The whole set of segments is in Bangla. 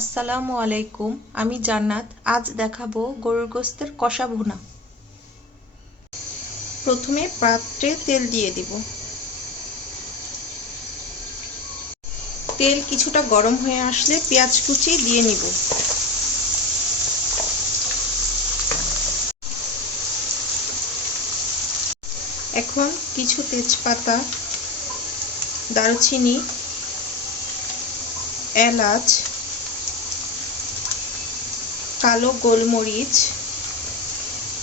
আসসালামু আলাইকুম, আমি জান্নাত। আজ দেখাবো গরুর গোস্তের কষা ভুনা। প্রথমে পাত্রে তেল দিয়ে দিব। তেল কিছুটা গরম হয়ে আসলে পেঁয়াজ কুচি দিয়ে নিব। এখন কিছু তেজপাতা, দারুচিনি, এলাচ কালো গোলমরিচ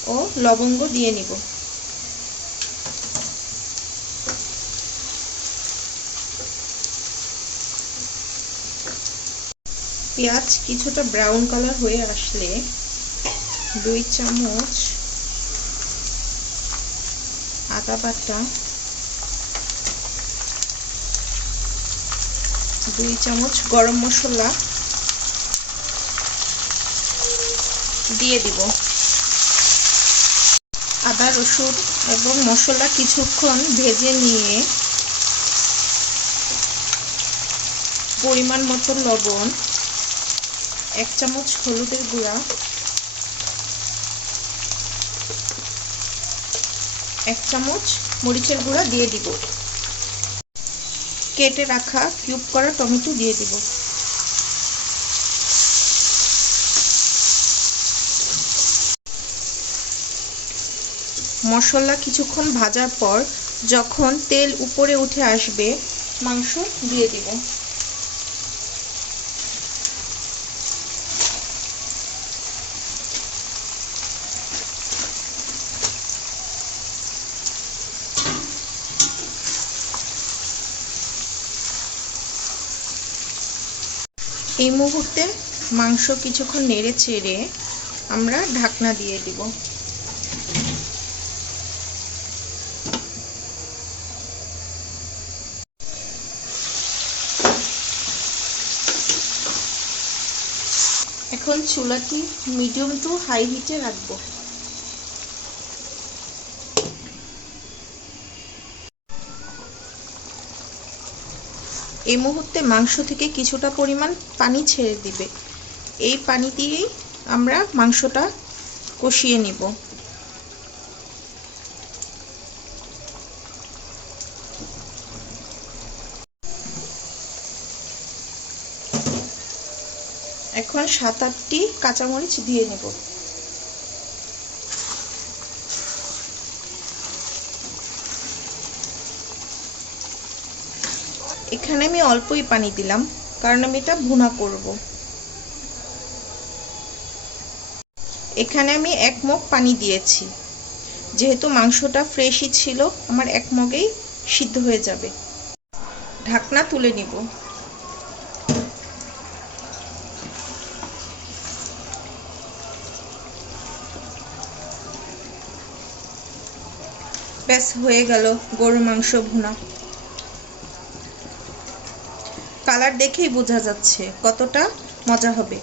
ও লবঙ্গ দিয়ে নিব। পেঁয়াজ কিছুটা ব্রাউন কালার হয়ে আসলে দুই চামচ আদা বাটা, দুই চামচ গরম মশলা দিয়ে দিব। আদা, রসুন এবং মশলা কিছুক্ষণ ভেজে নিয়ে পরিমাণ মতো লবণ, এক চামচ হলুদের গুঁড়া, এক চামচ মরিচের গুঁড়া দিয়ে দিব। কেটে রাখা কিউব করা টমেটো দিয়ে দিব। মশলা কিছুক্ষণ ভাজার পর যখন তেল উপরে উঠে আসবে, মাংস দিয়ে দিব। এই মুহূর্তে মাংস কিছুক্ষণ নেড়ে চেড়ে আমরা ঢাকনা দিয়ে দিব। এখন চুলাটি মিডিয়াম টু হাই হিটে রাখব। এই মুহূর্তে মাংস থেকে কিছুটা পরিমাণ পানি ছেড়ে দিবে। এই পানি দিয়েই আমরা মাংসটা কষিয়ে নিব। এখন সাত, আটটি কাঁচামরিচ দিয়ে নেব। এখানে আমি অল্পই পানি দিলাম, কারণ আমি এটা ভুনা করব। এখানে আমি এক মগ পানি দিয়েছি। যেহেতু মাংসটা ফ্রেশই ছিল, আমার এক মগেই সিদ্ধ হয়ে যাবে। ঢাকনা তুলে নিব। ব্যাস হয়ে গেল গরুর মাংস ভুনা। কালার দেখেই বোঝা যাচ্ছে কতটা মজা হবে।